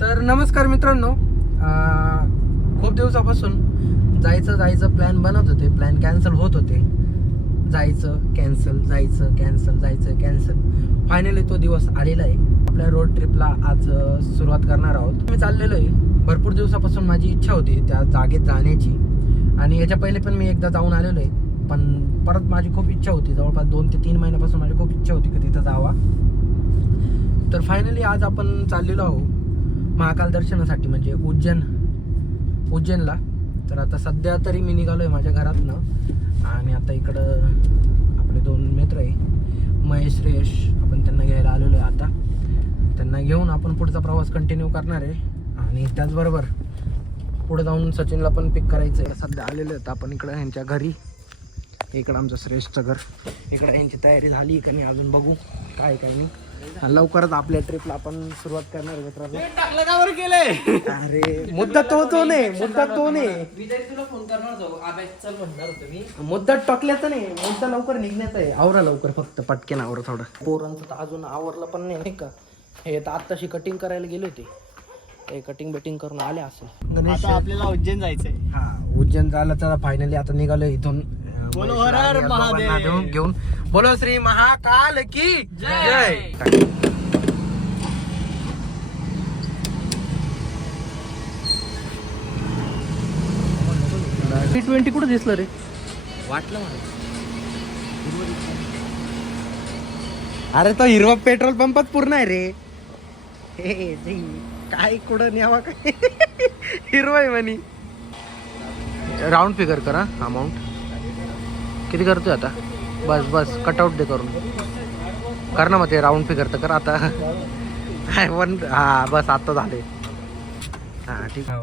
तर नमस्कार मित्रांनो, खूप दिवसापासून जायचं प्लॅन बनत होते, प्लॅन कॅन्सल होत होते. जायचं कॅन्सल. फायनली तो दिवस आलेला आहे. आपल्या रोड ट्रिपला आज सुरुवात करणार आहोत. मी चाललेलो आहे. भरपूर दिवसापासून माझी इच्छा होती त्या जागेत जाण्याची आणि याच्या पहिले पण मी एकदा जाऊन आलेलो आहे. पण परत माझी खूप इच्छा होती, जवळपास 2 ते 3 महिन्यापासून माझी खूप इच्छा होती की तिथं जावा. तर फायनली आज आपण चाललेलो आहोत महाकाल दर्शनासाठी, म्हणजे उज्जैनला. तर आता सध्या तरी मी निघालो आहे माझ्या घरातनं आणि आता इकडं आपले 2 मित्र आहे, महेश श्रेयश, आपण त्यांना घ्यायला आलेलो आहे. आता त्यांना घेऊन आपण पुढचा प्रवास कंटिन्यू करणार आहे आणि त्याचबरोबर पुढे जाऊन सचिनला पण पिक करायचं आहे. सध्या आलेलो आहेत आपण इकडं ह्यांच्या घरी. इकडं आमचं श्रेष्ठचं घर. इकडं यांची तयारी झाली का नाही अजून बघू काय नाही. लवकरच आपल्या ट्रिपला आपण सुरुवात करणार आहे मित्रांनो. टाकलं का वर केलंय? अरे मुद्दा तो नाही विजय तुला फोन करणार होतो, अभ्यास चल म्हणणार होतो मी. मुद्दा टाकल्याचा नाही, मुद्दा लवकर निघण्याचा आहे. आवरा लवकर, फक्त पटकेन आवरा थोडं. पोरांचं तर अजून आवरलं पण नाही का. हे तर आत्ताशी कटिंग करायला गेले होते, ते कटिंग बेटिंग करून आले असेल. आता आपल्याला उज्जैन जायचंय. हा, उज्जैन झालं तर फायनली आता निघालो इथून. बोलो हर हर महादेव. घेऊन बोलो श्री महाकाल की जय. T20 कुठं दिसलं रे? वाटलं मला. अरे तो हिरवा पेट्रोल पंपात पूर्ण आहे रे. हे काय कुठं न्यावा काय हिरवा आहे म्हणी. राऊंड फिगर करा अमाऊंट किती करतोय आता. बस कटआउट दे करून कर ना मग ते राऊंड फिगर तर कर आता. हा बस आता झाले. हा ठीक आहे.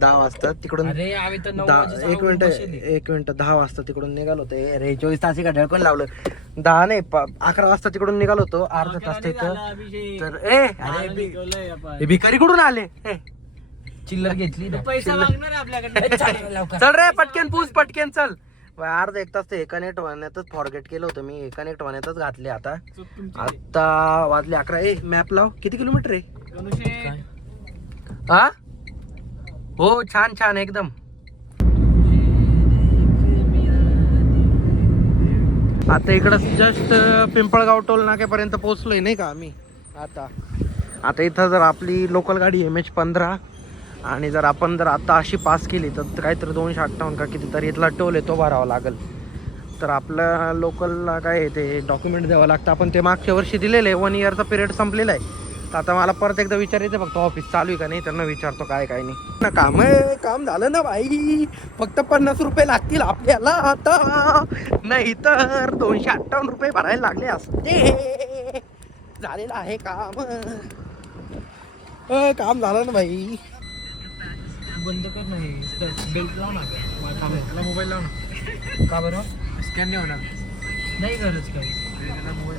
10 वाजता तिकडून. एक मिनिट 10 वाजता तिकडून निघालो होते. अरे 24 तास का ढळकून लावलं. 10 नाही 11 वाजता तिकडून निघालो होतो. अर्धा तास तिथं. तर अरे भिकारी कुठून आले. चिल्लर घेतली पैसा मागणार आपल्याकडे. चल रे पटकन पूछ पटकन चल. अर्धा 1 तास ते कनेक्ट होण्यातच फॉरगेट केलं होतं मी. कनेक्ट होण्यातच घातले. आता वाजले 11. मॅप लाव. किती किलोमीटर आहे. हा हो छान एकदम. आता इकडं जस्ट पिंपळगाव टोल नाक्यापर्यंत पोहोचलोय नाही का आम्ही. आता इथं जर आपली लोकल गाडी MH15 आणि जर आपण आता अशी पास केली तर काहीतरी 258 का कितीतरी इथला टोल आहे तो भरावा लागेल. तर आपल्या लोकलला काय आहे ते डॉक्युमेंट द्यावं लागतं. आपण ते मागच्या वर्षी दिलेलं आहे. 1 इयरचा पिरियड संपलेला आहे. तर आता मला परत एकदा विचारायचं फक्त ऑफिस चालू आहे का नाही. त्यांना विचारतो काय नाही. काम झालं ना भाई. फक्त 50 रुपये लागतील आपल्याला आता, नाही तर 258 रुपये भरायला लागले असते. झालेलं आहे काम. काम झालं ना भाई. बंद कर नाही. बेल्ट लाव ना. मोबाईल लाव ना. का बरं स्कॅन नाही होणार. नाही गरज काही.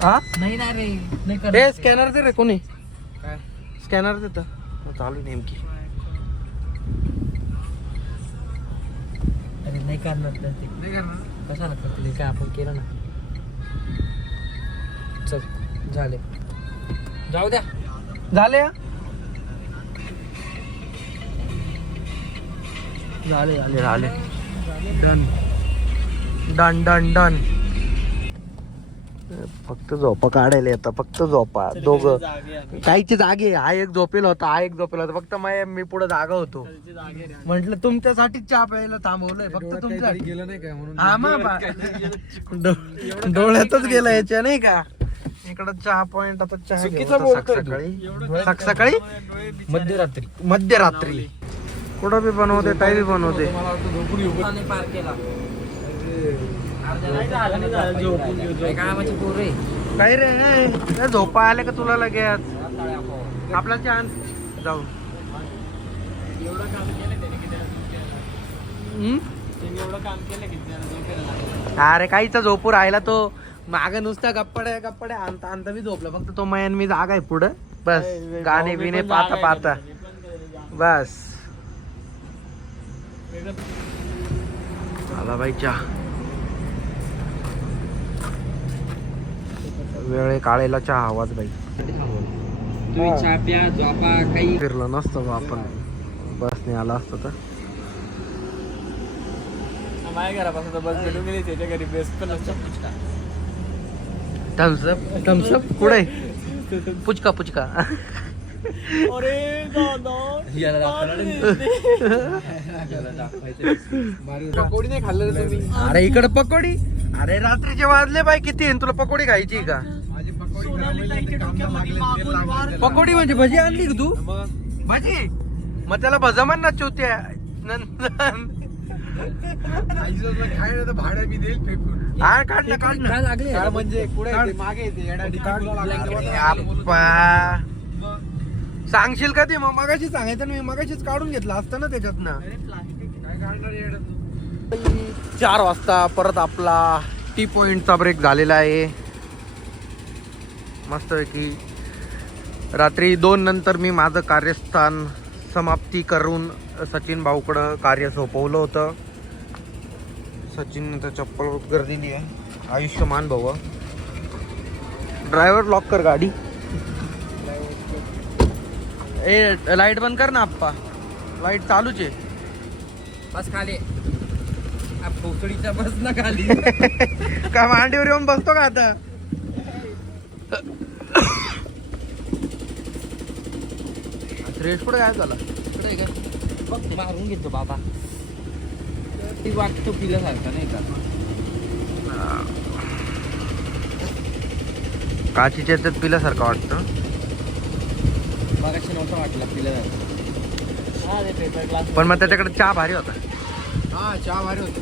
हा नाही ना रे. नाही कर. हे स्कॅनर दे रे. कोणी स्कॅनर देतं चालू नेमकी. अरे नाही करणार ते. नाही करणार कशाला करते काय आपण केलं ना. चल झाले. जाऊ द्या. झाले डन. फक्त झोपा काढायला येतं. फक्त झोपा दोघं. काहीची जागे. हा एक झोपेल होता. फक्त मी पुढे जागा होतो. म्हंटल तुमच्यासाठी चहा प्यायला थांबवलंय फक्त तुमच्यासाठी. गेलं नाही काय म्हणून. हा मग डोळ्यातच गेला याच्या नाही का. इकडं चहा पॉइंट. आता चहा सकाळी मध्यरात्री कुठं बी बनवते टाई बी बनवते. काय रे झोपा आले का तुला लगेच. आपला चान्स जाऊन. अरे काहीचा झोपू राहिला तो. माग नुसता गप्पडे आणता मी झोपला. फक्त तो मयन मी जागा आहे पुढं. बस गाणे बिणे पाहता बस. आला बाई चहा. वेळे काळेला चहा आवाज बाई. तुम्ही चहा प्या झोपा काही फिरलो नसतो बा आपण बसने आला असतो तर. माझ्या घरापासून तर बस भेटून गेली त्याच्या घरी बेस्ट पण असतो पुचका. थम्सअप कुठे पुचका पुचका. अरे पकोडी नाही खाल्लं रे तुम्ही. अरे इकडे पकोडी. अरे रात्रीचे वाजले बाई किती आहे? तुला पकोडी खायची का? पकोडी म्हणजे भजी आणली का तू? भजी मग त्याला भजा म्हण ना चोत्या नंतर. भाडं मी देईल फेकून. हा काढ ना काढ ना. लागले म्हणजे कुठे मागे येते आप्पा सांगशील का ते? मग मगाशी सांगायचं ना, मी मगाशीच काढून घेतलं असतं ना त्याच्यातनं. 4 वाजता परत आपला टी पॉइंटचा ब्रेक झालेला आहे. मस्त की रात्री 2 नंतर मी माझं कार्यस्थान समाप्ती करून सचिन भाऊकडं कार्य सोपवलं होतं. सचिन तर चप्पल गर्दीली आहे. आयुष्यमान भाऊ. ड्रायव्हर लॉक कर गाडी. ए लाईट बंद कर ना आप्पा. लाईट चालूच आहे. बस खाली भोसडीच्या बस ना खाली. काय मांडीवर येऊन बसतो का आता? रेस कुठे काय झाला? कुठे काय मारून घेतो बाबा. ती वाटतो पिल्यासारखा नाही का? काचीच्या याच्यात पिल्यासारखं वाटतं. मगाशी नव्हता वाटला पिल्यासारखा. हा रे पेपर ग्लास. पण मग त्याच्याकडे चहा भारी होता. हा चहा भारी होती.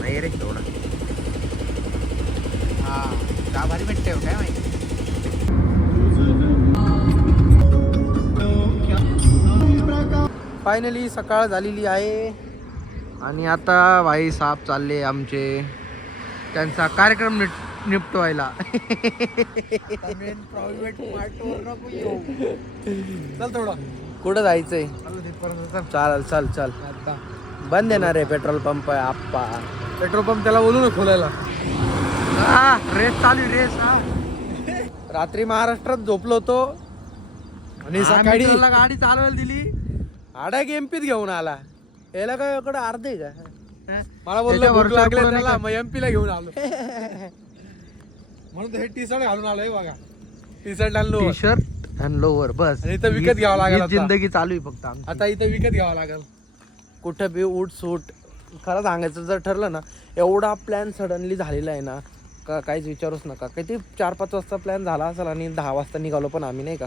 नाही रे तेवढा. हा चहा भारी भेटते काय माहिती. फायनली सकाळ झालेली आहे आणि आता भाई साहेब चालले आमचे त्यांचा कार्यक्रम निपटवायला. चल थोडं कुठं जायचंय? चाल चल चल. बंद येणार आहे पेट्रोल पंप आहे आप्पा. पेट्रोल पंप त्याला बोलू ना खोलायला. हा रेस चालू रेस. हा रात्री महाराष्ट्रात झोपलो होतो आणि सकाळी गाडी चालवायला दिली. आडा एमपीत घेऊन आला. याला काय इकडं अर्धे का? मला बोललो भूक लागले त्याला मग एमपी ला घेऊन आलो. म्हणून हे टी शर्ट घालून आलोय बघा. टी शर्ट आणि लोअर. टी शर्ट आणि लोअर बस. आणि इथं विकत घ्यावं लागेल आता. जिंदगी चालू आहे फक्त आमची. आता इथं विकत घ्यावं लागेल. कुठं बी उठ सूट. खरं सांगायचं जर ठरलं ना, एवढा प्लॅन सडनली झालेला आहे ना का काहीच विचारूच नका. किती 4-5 वाजता प्लॅन झाला असेल आणि 10 वाजता निघालो पण आम्ही नाही का.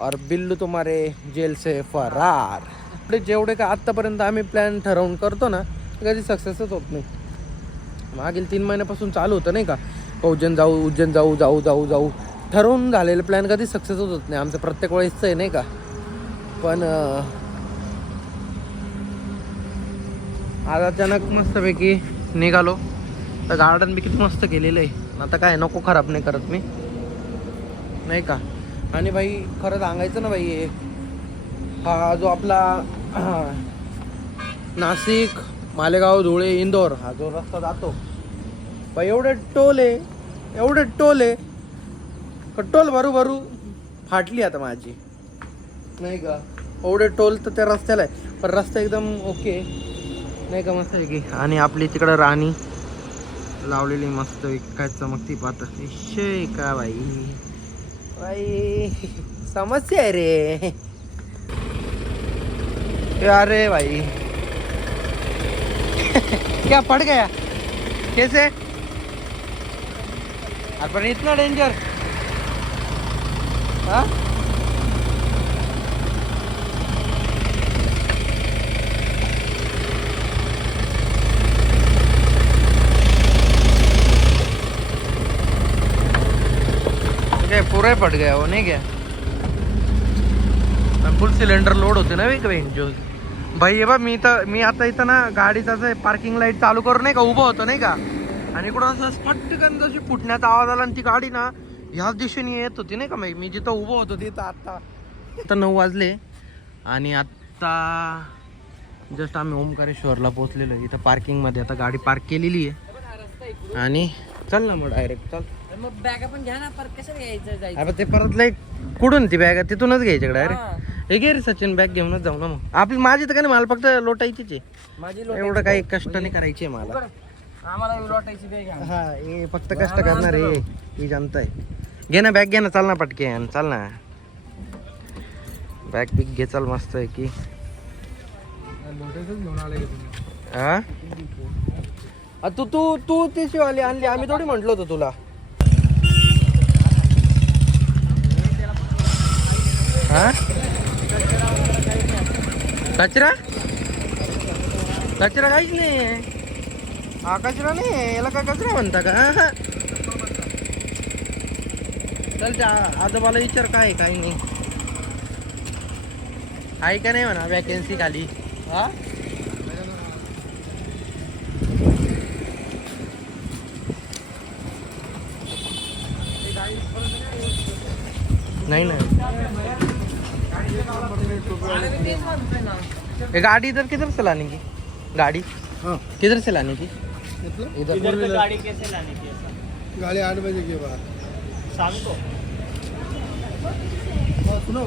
और बिल्लू तुम्हारे जेल से फरार. आपले जेवढे का आत्तापर्यंत आम्ही प्लॅन ठरवून करतो ना कधी सक्सेसच होत नाही. मागील 3 महिन्यापासून चालू होतं नाही का, उज्जैन जाऊ जाऊ जाऊ जाऊ ठरवून झालेलं प्लॅन कधी सक्सेसच होत नाही आमचं. प्रत्येक वेळेसचं आहे नाही का. पण आज अचानक मस्तपैकी निघालो. तर गार्डन बी किती मस्त केलेलं आहे. आता काय नको खराब नाही करत मी नाही का. आणि भाई खरं सांगायचं ना भाई, हा जो आपला नाशिक मालेगाव धुळे इंदोर हा जो रस्ता जातो भाई, एवढे टोल आहे टोल भरू फाटली आता माझी नाही का. एवढे टोल तर त्या रस्त्याला आहे पण रस्ता एकदम ओके नाही का. मस्त आहे की. आणि आपली तिकडं राणी लावलेली मस्त काय चमकती पाहत विषय का भाई. समस्या है रे. अरे भाई क्या पड़ गया कैसे? अपन इतना डेंजर. हाँ क्या पूरा ही पड़ गया वो नहीं क्या. फुल सिलेंडर लोड होते ना वे जो भाई. हे बा मी आता इथं ना गाडीचा पार्किंग लाईट चालू करून नाही का उभं होतं नाही का. आणि इकडं असं पटकन जशी फुटण्याचा आवाज आला आणि ती गाडी ना ह्याच दिशेने येत होती नाही का. मी जिथं उभं होतो तिथं आता 9 वाजले आणि आत्ता जस्ट आम्ही ओमकारेश्वरला पोहोचलेलो आहे. इथं पार्किंगमध्ये आता गाडी पार्क केलेली आहे आणि चल ना मग डायरेक्ट चल. मग बॅग पण घ्या ना, परत कशाला यायचं जायचं. अरे ते परत लय कुठून ती बॅग तिथूनच घ्यायची डायरेक्ट. हा. हे घे रे सचिन, बॅग घेऊनच जाऊ ना मग. आपली माझी तर काय नाही, मला फक्त लोटायचीच आहे. माझी एवढं काही कष्ट नाही करायची आहे मला. आम्हाला लोटायची बॅग आहे. हा हे फक्त कष्ट करणार आहे ही जनता आहे. घे ना बॅग, घे ना, चाल ना पटके, चाल ना बॅग बिग घे, चाल मस्त आहे की. घेऊन आले हा तू तू तू ती शिवाली आणली, आम्ही थोडी म्हटलो होतो तुला. हा कचरा कचरा काहीच नाही. हा कचरा नाही, याला काय कचरा म्हणता का? चल त्या आजोबाला विचार काय काही नाही आहे का नाही म्हणा वॅकेन्सी खाली. हा नहीं ना ये गाड़ी इधर किधर से लाने की गाड़ी? हाँ किधर से लाने की? मतलब इधर गाड़ी कैसे लाने की? गाड़ी 8 बजे के बाद। शाम को और सुनो,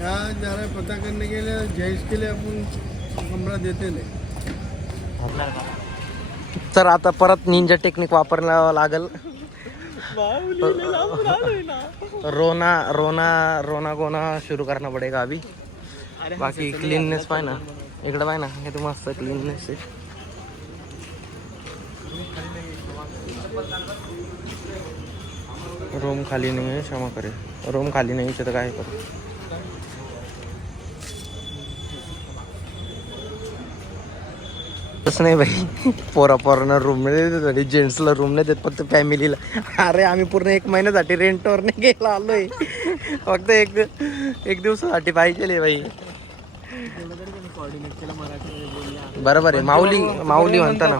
यहाँ जा रहे पता करने के लिए, जयेश के लिए अपन कमरा देते नहीं. तर आता परत निंजा टेक्निक वापरावं लागल. रोना रोना रोना गोना शुरू करना पडेगा अभी. बाकी क्लीननेस पाय ना, इकडं पाय ना, हे तर मस्त क्लीननेस आहे. रूम खाली नाही आहे, क्षमा करे, रूम खाली नाही तर काय करू. तसं नाही भाई, पोरांना रूम नाही देत, जेंट्सला रूम नाही देत, फक्त फॅमिलीला. अरे आम्ही पूर्ण 1 महिन्यासाठी रेंटवर नाही गेला आलोय, फक्त एक दिवसासाठी पाहिजे भाई. बरोबर आहे, माऊली म्हणता ना.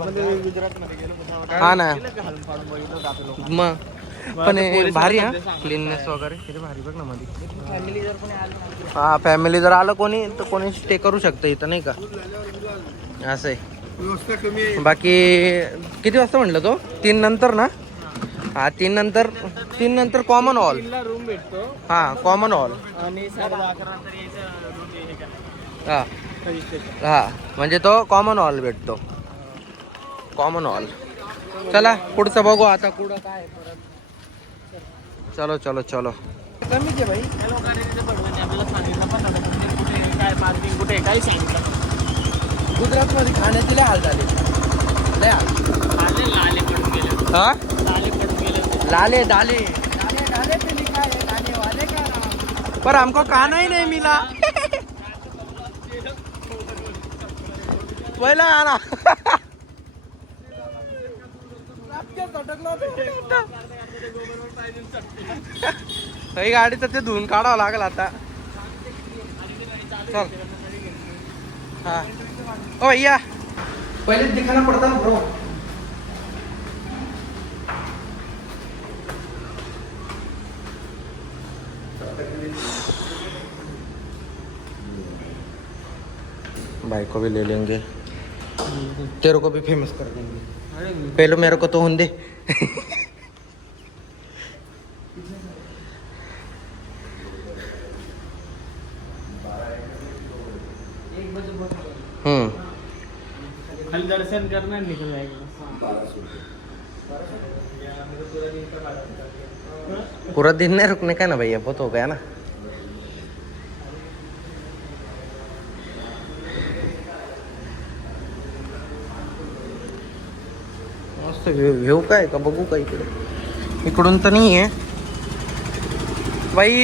हा ना मग, पण हे भारी हा क्लीननेस वगैरे किती भारी बघ ना मध्ये. हा फॅमिली जर आलं कोणी तर कोणी स्टे करू शकतं इथं नाही का, असं आहे. व्यवस्था कमी आहे. बाकी किती वाजता म्हटलं तो 3 नंतर ना? हा 3 नंतर कॉमन हॉल. रूम भेटतो हा कॉमन हॉल. आणि 11:30 नंतर यायचं रूम हे का हा रजिस्ट्रेशन. हा म्हणजे तो कॉमन हॉल भेटतो, कॉमन हॉल. चला पुढचं बघू आता कुठं काय परत. चलो चलो चलो. कमीच आहे भाई. त्या लोकांनी तिथे पडवून आपल्याला सांगितलं पण नव्हतं कुठे आहे, काय पार्किंग कुठे आहे, काही सांगितलं. गुजरातमध्ये खाण्याचे लय हाल झाले, लय हाल. लाले पडून गेले, हा लाले पडून गेले. लाले डाले पे लिखा है डाले वाले का नाम, पर हमको खाना ही नहीं मिला. पहिला आना गाडीचं ते धुवून काढावं लागेल आता. चल हाँ ओ भैया पहले दिखाना पड़ता ना ब्रो. भाई को भी ले लेंगे, तेरे को भी फेमस कर देंगे. पहले मेरे को तो होने दे. खाली दर्शन करना निकल जाएगा. पूरा दिन नहीं रुकने का ना भैया, बहुत हो गया ना. मस्त व्ह्यू काय का बघू का इकडे, इकडून तर नाही आहे बाई.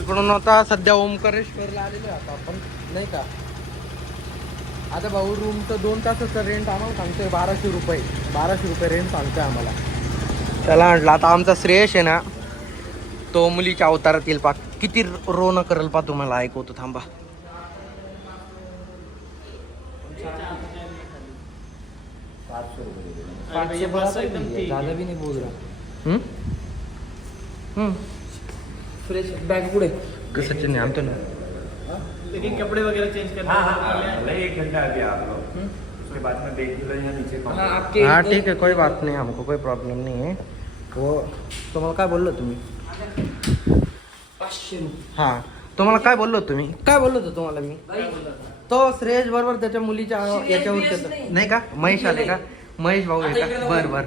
इकडून आता सध्या ओमकारेश्वरला आलेलो आता आपण नाही का. आता भाऊ रूमचं 2 तासाचं रेंट आम्हाला सांगतोय 1200 रुपये. 1200 रुपये रेंट सांगतोय आम्हाला. त्याला म्हटलं आता आमचा श्रेयश आहे ना, तो मुलीच्या अवतारात येईल. पाक किती रोन करेल पा तुम्हाला ऐकवतो थांबा. झालं भी नाही बोल रहा. फ्रेश बॅग पुढे सचिन ने आणतो ना. लेकिन कपड़े वगैरह चेंज करना. 1 घंटा अभी आप लोग उसके बाद में 2 किलो यहाँ नीचे कम हाँ, आपके हाँ ठीक है, कोई बात नहीं, हमको कोई प्रॉब्लेम नहीं है. वो तुम्हाला काय बोललो तुम्ही? 500 रुपये. हां, तुम्हाला काय बोललो तुम्ही? काय बोललो होतो तुम्हाला मी? तो श्रेयस बरोबर त्याच्या मुलीच्या याच्यावर नाही का? महेश आले का? महेश भाऊ आहे का? बर बर.